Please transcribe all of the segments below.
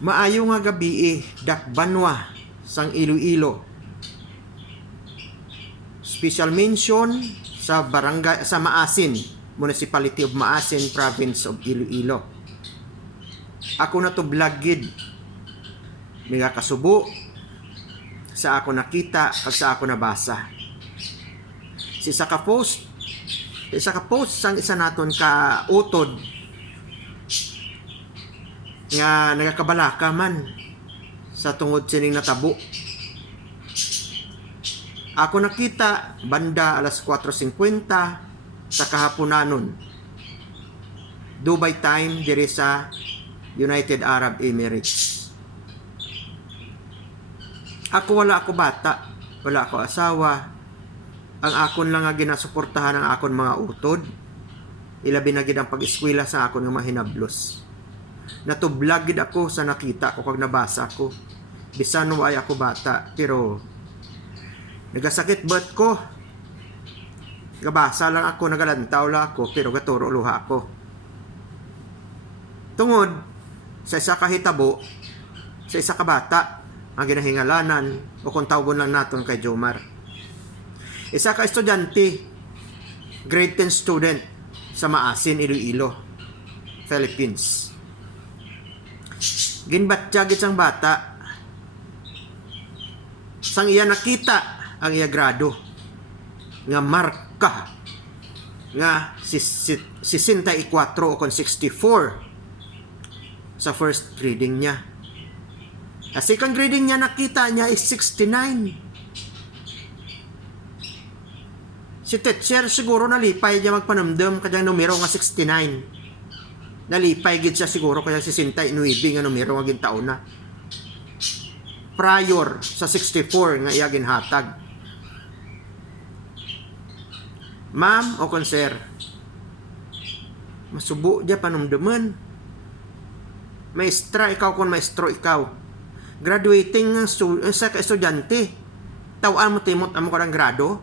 Maayo nga gabi eh, dakbanwa sang Iloilo. Special mention sa barangay sa Maasin, Municipality of Maasin, Province of Iloilo. Ako na to blagid. Mga kasubo sa ako nakita kag sa ako nabasa. Si sa ka post isa ka post sang isa naton ka utod nga nagakabalaka man sa tungod sining natabo. Ako nakita banda alas 4.50 sa kahaponanon. Dubai time diri sa United Arab Emirates. Ako wala ako bata, wala ako asawa. Ang akon lang nga ginasuportahan ang akon mga utod. Ilabi na gid ang pag-eskwela sa akon nga mahinablos natublagid ako sa nakita ko kag nabasa ko. Bisan wa ako bata pero nagasakit bat ko? Gabasa lang ako nagalantaw lang ako pero gaturo luha ko. Tungod sa isa ka hitabo sa isa ka bata ang ginahingalanan o kung tawgon lang naton kay Jomar. Isa ka estudyante grade 10 student sa Maasin, Iloilo Philippines ginbatsyag isang bata. Sang iya nakita ang iya grado nga marka nga si, si, 64 o kon 64 sa first reading niya. Sa second reading niya nakita niya is 69 si teacher siguro nalipay niya magpanamdam kanyang numero nga 69 nalipay gid siya siguro kaya 69 nga numero nga gintaon na. Prior sa 64 nga iya ginhatag. Ma'am o konser masubo dia panumdaman maestra ikaw kon maestro ikaw. Graduating nga eh, sa estudyante. Tawaan mo timot amo karang grado.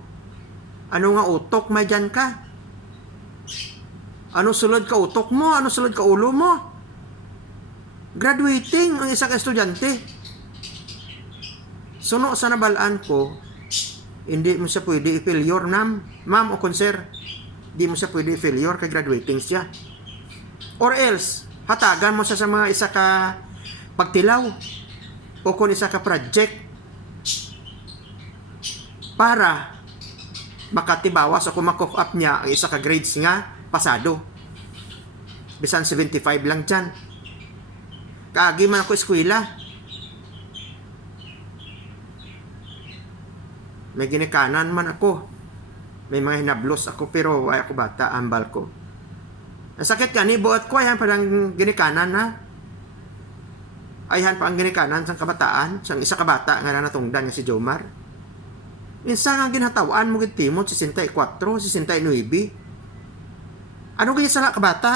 Ano nga utok may dyan ka ano sulod ka utok mo? Ano sulod ka ulo mo? Graduating ang isang estudyante. Suno sa nabalaan ko, hindi mo siya pwede i-failure, ma'am. Ma'am o konser, hindi mo siya pwede i-failure kay graduating siya. Or else, hatagan mo siya sa mga isa ka pagtilaw o kung isa ka project para makatibawas o kung makook up niya ang isa ka grades nga pasado. Bisan 75 lang dyan. Kaagi man ako eskwela. May ginikanan man ako. May mga hinablos ako pero ay ako bata, ambal ko. Ang sakit ka ni buot ko, ayan parang ginikanan na. Ayan pa ang ginikanan sa kabataan, sang isa kabata nga na natungdan nga si Jomar. Minsan ang ginatawan mo gid timot 64, 69. Ano kaya sala ka bata?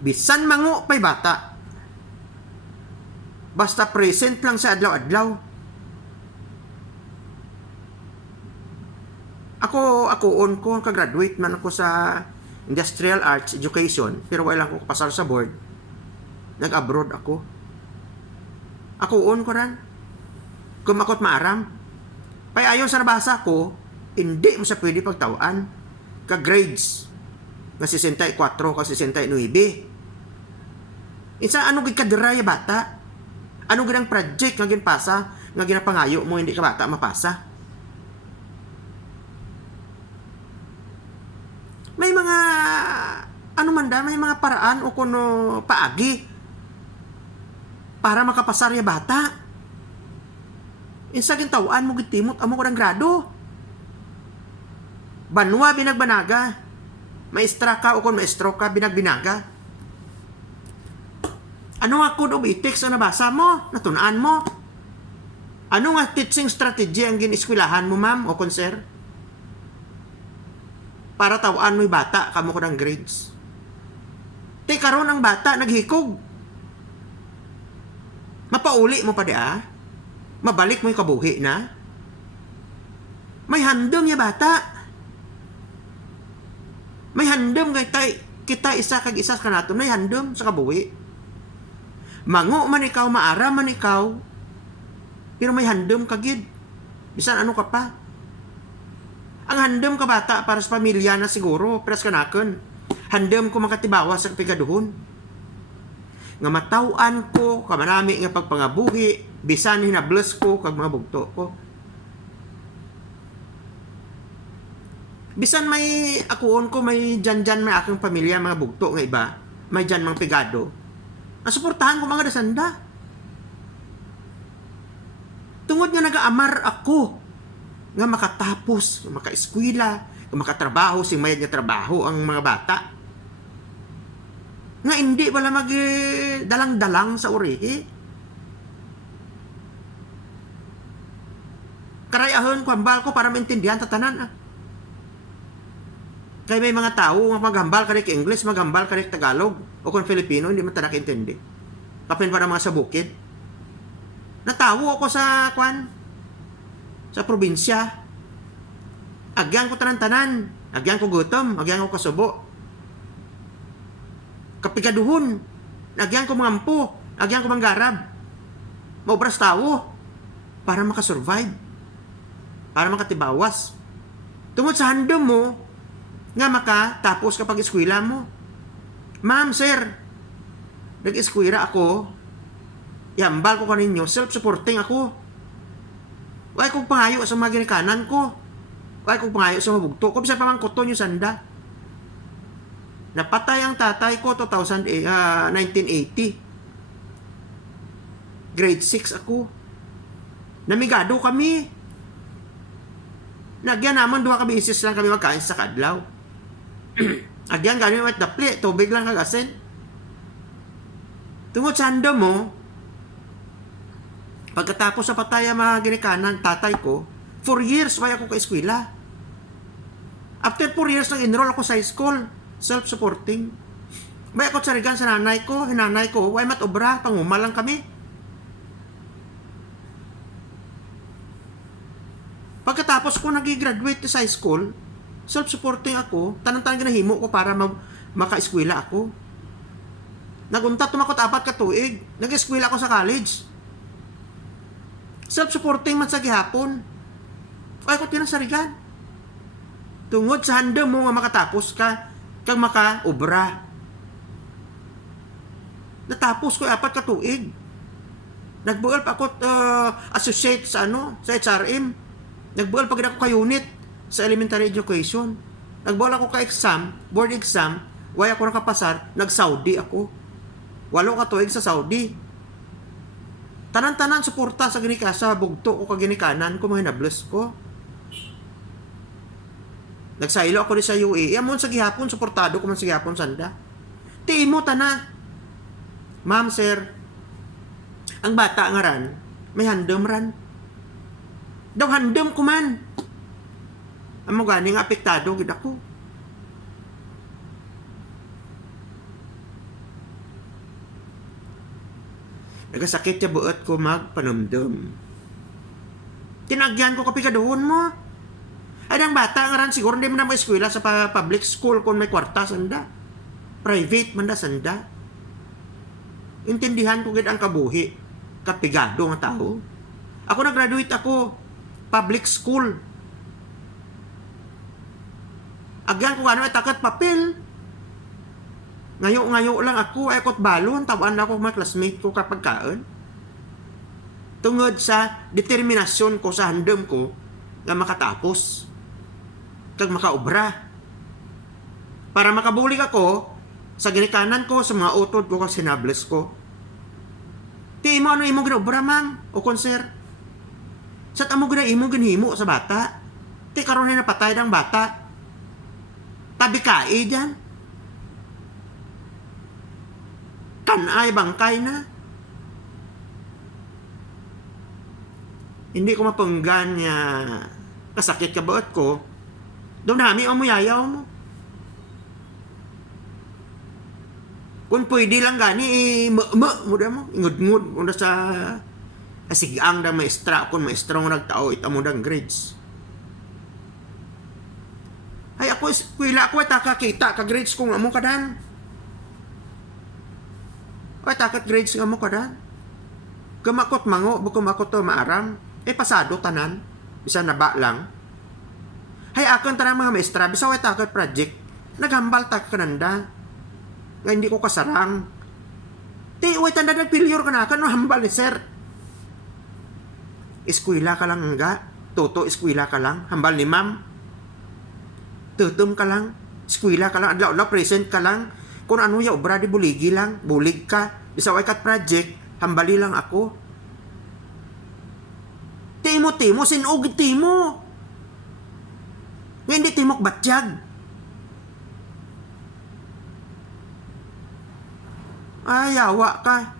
Bisan mango pa'y bata. Basta present lang sa adlaw-adlaw. Ako, ako on ko, ka-graduate man ako sa Industrial Arts Education, pero wala ko pasal sa board. Nag-abroad ako. Ako on ko ran. Kumakot maaram. Pay ayon sa nabasa ko, hindi mo sa pwede pagtawaan ka grades nga 64 ka 69 isa ano gid kadiraya bata? Ano gid ang project nga ginpasa nga ginapangayo mo hindi ka bata mapasa? May mga ano man da may mga paraan o kuno paagi para makapasarya bata? Insa gintawan mo gid timot? Amo ko grado Banwa binagbanaga. Maestra ka o kung maestro ka binagbinaga. Ano nga code of ethics na nabasa mo? Natunaan mo? Ano nga teaching strategy ang giniskwelahan mo, ma'am o konser? Para tawaan mo'y bata, kamo ko ng grades. Te, karon ang bata, naghikog. Mapauli mo pa di ah? Mabalik mo yung kabuhi na? May handong ya bata. May handom kay tay kita isa kag isa ka nato may handom sa kabuhi. Mango man ikaw, maara man ikaw, pero may handom ka gid. Bisan ano ka pa. Ang handom ka bata para sa pamilya na siguro, pras kanakon. Handom ko makatibawa sa pigaduhon. Nga matawaan ko, kamanami nga pagpangabuhi, bisan hinabless ko kag mga bugto ko. Bisan may akuon ko, may dyan-dyan may akong pamilya, mga bugto nga iba, may dyan mga pigado. Nasuportahan ko mga dasanda. Tungod nga nagaamar ako nga makatapos, makaeskwela, makatrabaho, si mayad nga trabaho ang mga bata. Nga hindi wala mag eh, dalang-dalang sa urihi. Karayahon ko hambal ko para maintindihan tatanan ah. Kaya may mga tao nga maghambal ka English, maghambal ka Tagalog, o kung Filipino, hindi man tanak intindi. Kapin para mga sa bukid. Natawo ako sa kwan, sa probinsya. Agyan ko tanan-tanan, agyan ko gutom, agyan ko kasubo. Kapigaduhon, agyan ko mangampo, agyan ko manggarab. Maubras tao para makasurvive. Para makatibawas. Tungod sa handom mo, nga maka tapos kapag eskwela mo. Ma'am, sir, nag-eskwela ako, yambal ko kaninyo, self-supporting ako. Why kong pangayo sa mga ginikanan ko? Why kong pangayo sa mga bugto ko? Bisa pa man kuto nyo sanda. Napatay ang tatay ko 2000, eh, ah, 1980. Grade 6 ako. Namigado kami. Nagyan naman duha ka bisis lang kami magkain sa kadlaw. Agyan gani met dapli, tubig lang kag asin. Tungod sa handom mo, pagkatapos sa patay ang mga ginikanan, tatay ko, for years why ako ka eskwela. After 4 years nang enroll ako sa high school, self-supporting. May ako tsarigan sa nanay ko, hinanay ko, why mat obra, panguma kami. Pagkatapos ko nag-graduate sa high school, self-supporting ako, tanang-tanang ginahimo ko para mag maka-eskwela ako. Nagunta tumakot apat ka tuig. Nag-eskwela ako sa college. Self-supporting man sa gihapon. Ay ko tinasarigan. Tungod sa handom mo nga makatapos ka, kag maka-obra. Natapos ko apat ka tuig. Nagbugal pa ako uh, associate sa ano, sa HRM. Nagbugal pa gid ako ka unit sa elementary education. Nagbuwala ako ka exam, board exam, why ako nakapasar, nag-Saudi ako. Walo ka tuig sa Saudi. Tanan-tanan suporta sa ginika sa bugto ko kaginikanan ko mga hinabless ko. Nagsaylo ako di sa UAE. Amon sa gihapon, suportado ko man sa gihapon sanda. Tiimo tana. Ma'am, sir, ang bata nga ran, may handom ran. Daw handom ko man. Amo gani nga apektado gid ako. Nagasakit ya buot ko magpanumdum. Tinagyan ko kapikaduhon mo. Ay ang bata nga ran siguro hindi mo na eskwela sa public school kung may kwarta sanda. Private man da sanda. Intindihan ko gid ang kabuhi. Kapigado nga tao. Ako nag-graduate ako public school. Agyan ko ano, takat papel. Ngayo-ngayo lang ako, ay kot balon, tawan ako mga classmate ko kapag kaan. Tungod sa determinasyon ko sa handom ko nga makatapos. Kag makaobra. Para makabulig ako sa ginikanan ko, sa mga utod ko, kag sinables ko. Ti mo ano imo ginobra, ma'am, o konser. Sa tamo gina imo ginhimo sa bata. Ti karon na napatay ng bata. Tabi kai dyan. Kanay bangkay na. Hindi ko mapanggan nga kasakit ka baot ko. Doon nami o mo yayaw mo. Kung pwede lang gani, eh, mo mo. Ingud-ngud mo da sa asigang da maestra. Kung maestra mo nagtao, ita mo da grades. Ay ako, eskwela ako, takakita, ka-grades ko nga mo kadan. Ay, takot grades nga mo ka da. Kamakot mango, buko makot to maaram. Eh, pasado tanan. Bisa na ba lang. Hay, akon tanang mga maestra, bisa way takot project. Naghambal ta ka nanda. Nga hindi ko kasarang. Ti, way tanda nag-failure ka na ka, no hambal ni sir. Eskwela ka lang nga. Toto, eskwela ka lang. Hambal ni ma'am. Tutum ka lang. Eskwela ka lang. Adlaw-adlaw, present ka lang. Kung ano ya, obra di buligi lang. Bulig ka. Bisa way kat project, hambali lang ako. Timo, timo, sinug, timo. Nga hindi timok batyag. Ay, yawa ka.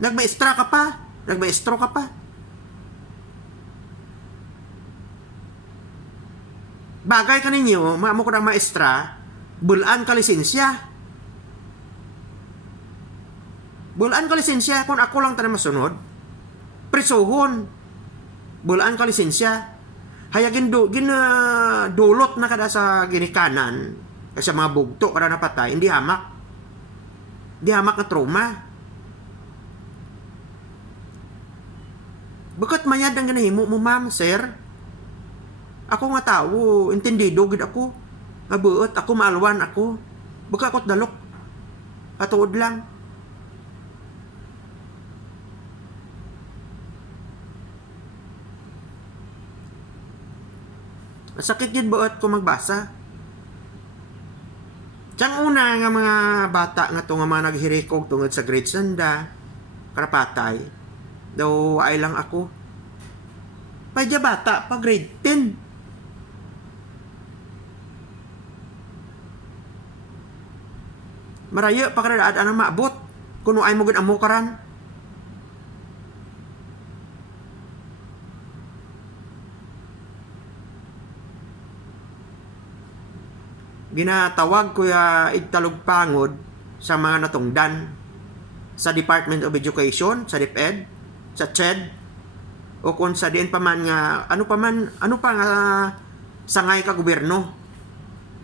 Nagmaestra ka pa. Nagmaestro ka pa. Bagay ka ninyo, mga mo ko ng maestra, bulaan ka lisensya. Bulaan ka lisensya kung ako lang tayo masunod. Presohon. Bulaan ka lisensya. Hayagin do, gin ah, dulot na kada sa ginikanan. Kasi mga bugto kada napatay, hindi hamak. Hindi hamak na trauma. Bakit mayad ang ganahimo mo, ma'am, sir? Ako nga tao, intindido gid ako. Nga buot, ako maalwan ako. Baka ako't dalok. Atuod lang. Masakit yun buot ko magbasa. Tiyang una nga mga bata nga to nga mga naghirikog tungod sa grade sanda, karapatay, daw ay lang ako. Padya bata, pa grade 10. Marayo pa kada ang maabot. Kuno ay mo gud amo karan. Ginatawag ko ya igtalog pangod sa mga natungdan sa Department of Education, sa DepEd, sa CHED, o kung sa diin pa man nga, ano pa man, ano pa nga sangay ka gobyerno.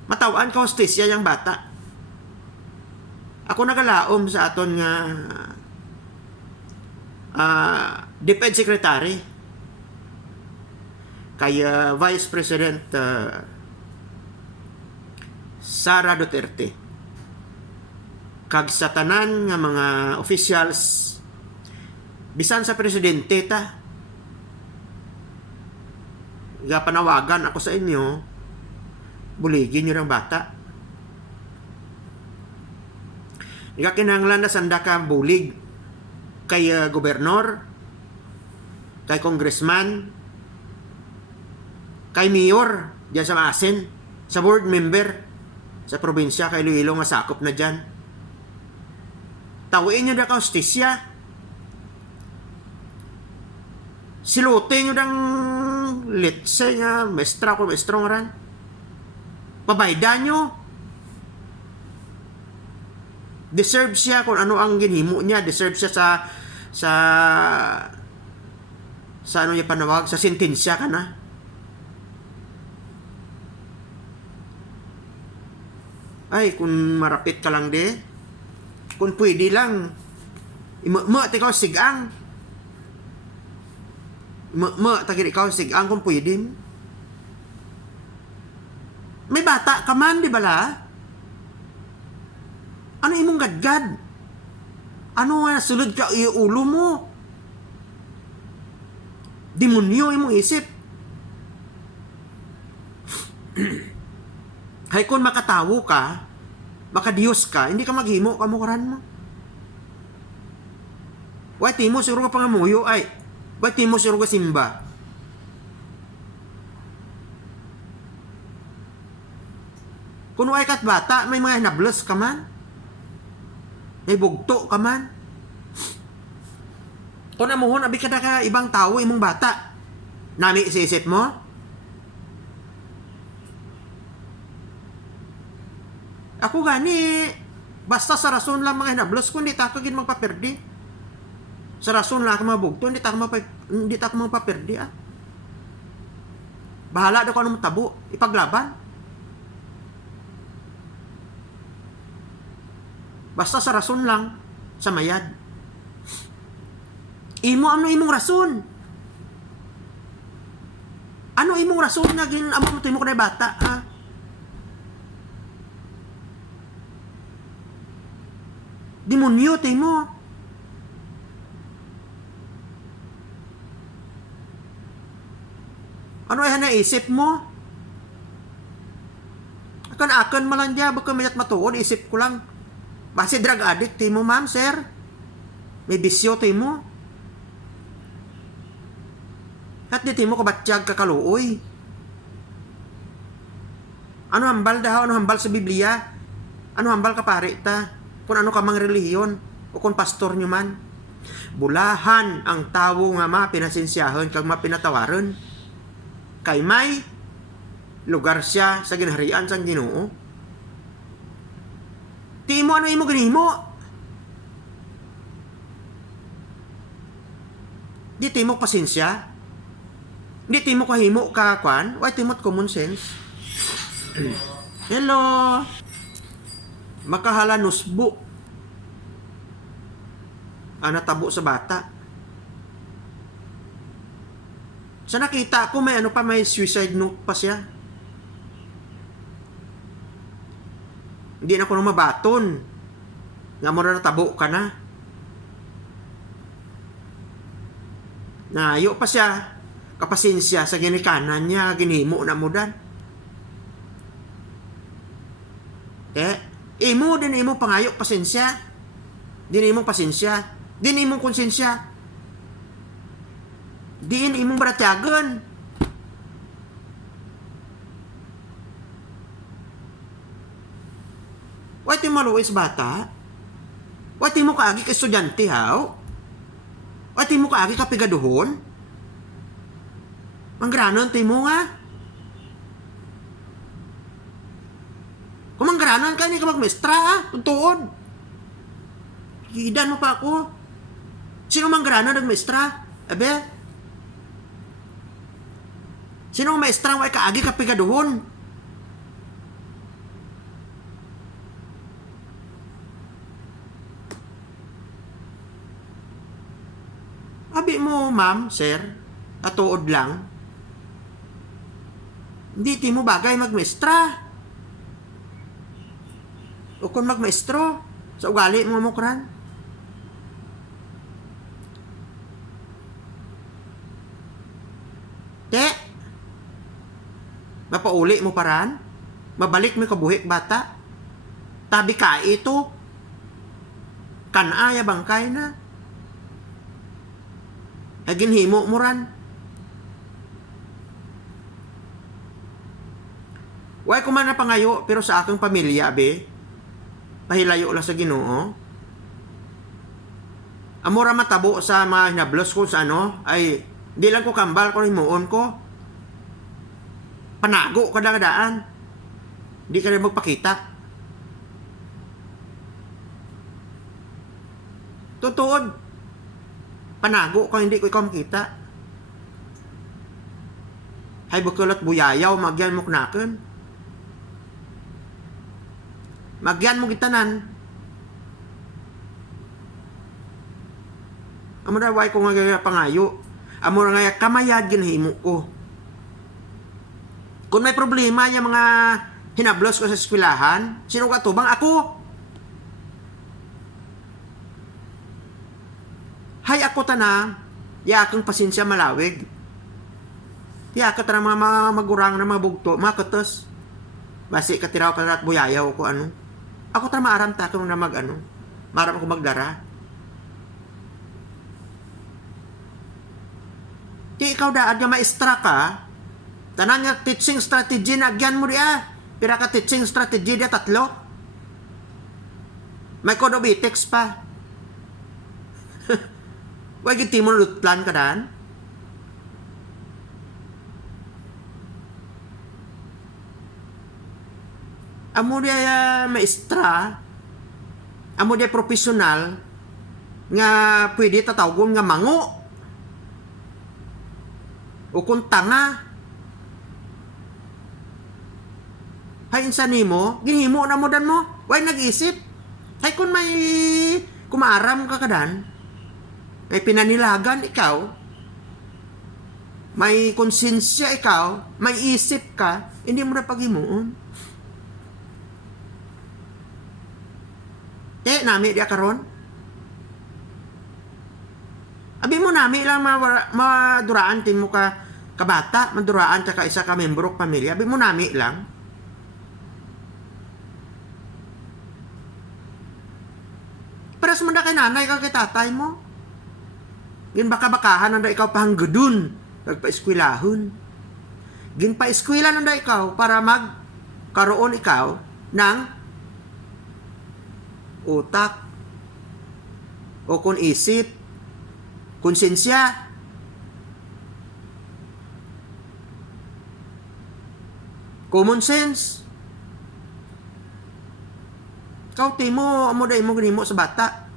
Matawaan ka hostesya yung bata. Ako nagalaom sa aton nga ah DepEd Secretary. Kay ah, Vice President ah, Sara Duterte. Kag sa tanan nga mga officials bisan sa presidente ta. Nga panawagan ako sa inyo buligin nyo ng bata nga kinahanglan na sanda ka bulig kay uh, gobernador kay congressman kay mayor diyan sa Maasin sa board member sa probinsya kay Iloilo nga sakop na diyan Tawiin nyo na ka hostisya. Silutin nyo ng say nga, mestra ko, mestro nga ran. Pabayda nyo. Deserve siya kung ano ang ginhimo niya. Deserve siya sa sa sa ano niya panawag, sa sentensya ka na. Ay, kung marapit ka lang de, kung pwede lang, ima ikaw sigang. Ima tagir ikaw sigang kung pwede. May bata ka man, di ba la? Ano imong gadgad? Ano nga sulod ka iyo ulo mo? Demonyo imong isip. Hay kung makatawo ka, makadiyos ka, hindi ka maghimo kamukaran mo. Why timo siguro ka pangamuyo ay, why timo siguro ka simba? Kung ay kat bata, may mga hinablos ka man. May bugto ka man. Kung amuhon, abi ka na ka ibang tao, imong bata. Nami isisip mo? Ako gani, basta sa rason lang mga hinablos ko, hindi ta kagin magpaperdi. Sa rason lang ako mabugto, hindi ta ako mapa, hindi ta ako magpaperdi ah. Bahala daw ko anong tabo, ipaglaban. Basta sa rason lang, sa mayad. Imo ano imong rason? Ano imong rason nga gin amo mo timo na bata, ha? Demonyo timo. Ano ay naisip mo? Akan akan malang dya, baka mayat matuon, isip ko lang. Base drug addict, timo ma'am, sir. May bisyo, timo. At di timo kabatsyag kakaluoy. Ano hambal daw? Ano hambal sa Biblia? Ano hambal ka pare ta? Kung ano ka mang relihiyon o kung pastor nyo man. Bulahan ang tawo nga mapinasensyahan kag mapinatawaran. Kay may lugar siya sa ginaharian sang Ginoo. Ti mo ano imo ginimo? Di ti mo pasensya. Di ti mo kahimo ka kwan, why ti mo common sense. Hello. Makahala nusbo. Ana tabo sa bata. Sa nakita ko may ano pa may suicide note pa siya. Hindi na ko na mabaton. Nga mo na natabo ka na. Nayo pa siya. Kapasensya sa ginikanan niya. Ginhimo na mo dan. Eh, imo din imo pangayo pasensya. Din imong pasensya. Din imong konsensya. Diin imong baratyagan. Why ti maluwis bata? Why ti mo kaagi ka estudyante haw? Why ti mo kaagi ka pigaduhon? Mangranon ti mo nga. Kung mangranon ka, hindi ka magmestra ha? Tuntuod. Hidan mo pa ako. Sino mangranon nagmestra? Abe? Sino maestra ang kaagi ka pigaduhon? Abi mo, ma'am, sir, atuod lang. Hindi ti mo bagay magmaestra. O kung magmaestro, sa ugali mo mo kran. Te, mapauli mo paran? Mabalik mo kabuhik bata? Tabi ka ito. Kanaya bangkay na. Agin himo mo ran. Way ko man na pangayo, pero sa akong pamilya, abe, pahilayo lang sa ginoo. Amora matabo sa mga hinablos ko sa ano, ay, di lang ko kambal ko himuon ko. Panago kada kadaan. Di ka rin magpakita. Tutuod. Panago ko hindi ko ikaw makita. Hay bukulat buyayaw, magyan mo knaken. Magyan mo gitanan. Amo na way ko nga gaya pangayo. Amo na nga kamayad ginahimo ko. Kung may problema yung mga hinablos ko sa eskwelahan, sino ka tubang? Ako! Hay ako ta na, ya akong pasensya malawig. Ya ka ta na mga, magurang na mga bugto, mga katos. Basi katiraw pa at buyayaw ko ano. Ako ta maaram ta na mag ano. Maram ako magdara. Di ikaw daad nga maestra ka, tanan nga teaching strategy na agyan mo diya. Pira ka teaching strategy diya tatlo. May code of ethics pa. Wag giti mo plan ka dan. Amo dia maestra, amo dia profesional nga pwede tatawgon nga mango. O kung tanga. Hay insa nimo, ginhimo na mo dan mo. Why nag-isip? Ay kung may kumaram ka kadan, may pinanilagan ikaw, may konsensya ikaw, may isip ka, hindi mo na pag-imuon. Eh, nami di karon. Abi mo nami lang maduraan tin mo ka kabata, maduraan ka isa ka membro pamilya. Abi mo nami lang. Paras mo kay nanay ka kay tatay mo. Gin baka bakahan nanda ikaw pahanggudun. Nagpa-eskwilahon. Gin pa eskwela nanda ikaw para mag karoon ikaw ng utak o kung isip, konsensya. Common sense. Ikaw, timo, amo dahil mo ganimo sa bata.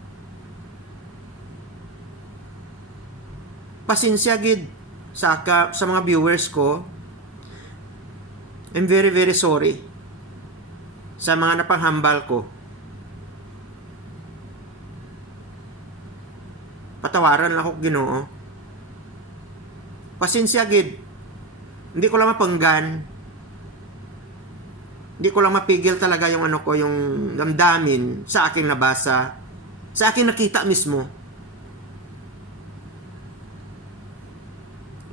Pasensya gid sa ka, sa mga viewers ko. I'm very very sorry sa mga napanghambal ko. Patawaran lang ako Ginoo. Pasensya gid. Hindi ko lang mapanggan. Hindi ko lang mapigil talaga yung ano ko, yung damdamin sa aking nabasa, sa aking nakita mismo.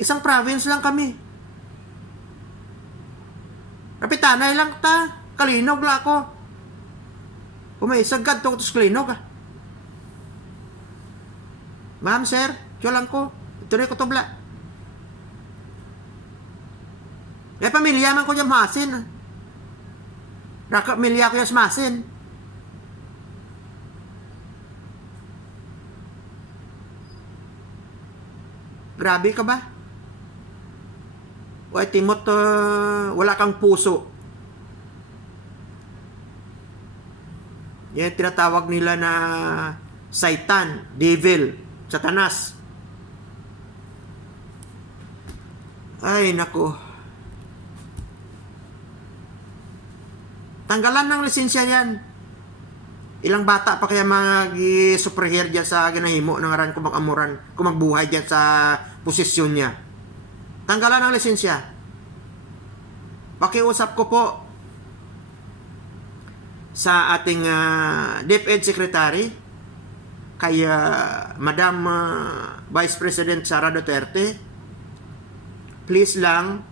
Isang province lang kami. Kapitanay lang ta. Kalinog lang ako. Umaisag ka to kalinog ah. Ma'am, sir, tiyo lang ko. Na ko tubla. Eh, pamilya man ko dyan masin. ah. Raka, pamilya ko yung masin. Grabe ka ba? Uy, Timot, uh, wala kang puso. Yan tinatawag nila na Satan, Devil, Satanas. Ay, nako. Tanggalan ng lisensya yan. Ilang bata pa kaya mag-superhere dyan sa ginahimo ng aran kumakamuran, kumagbuhay dyan sa posisyon niya. Tanggalan ng lisensya. Pakiusap ko po sa ating uh, DepEd Secretary kay ah, Madam ah, Vice President Sara Duterte. Please lang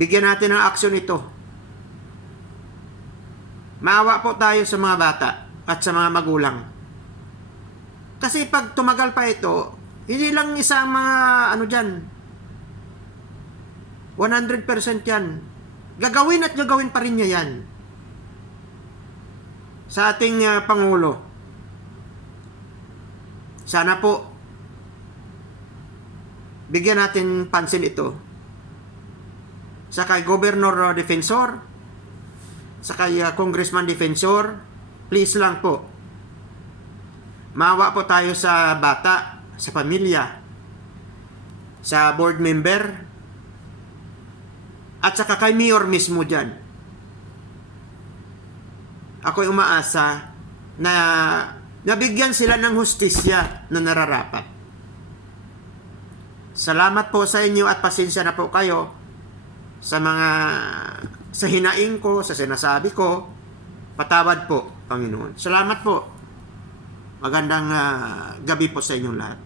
bigyan natin ng aksyon ito. Maawa po tayo sa mga bata at sa mga magulang. Kasi pag tumagal pa ito hindi lang isang mga ano dyan 100% yan gagawin at gagawin pa rin niya yan sa ating ah, Pangulo. Sana po bigyan natin pansin ito. Sa kay Governor ah, Defensor, sa kay ah, Congressman Defensor, please lang po. Mawa po tayo sa bata, sa pamilya, sa board member, at saka kay Mayor mismo dyan ako'y umaasa na nabigyan sila ng hustisya na nararapat. Salamat po sa inyo at pasensya na po kayo sa mga sa hinaing ko, sa sinasabi ko. Patawad po, Panginoon. Salamat po. Magandang ah, gabi po sa inyong lahat.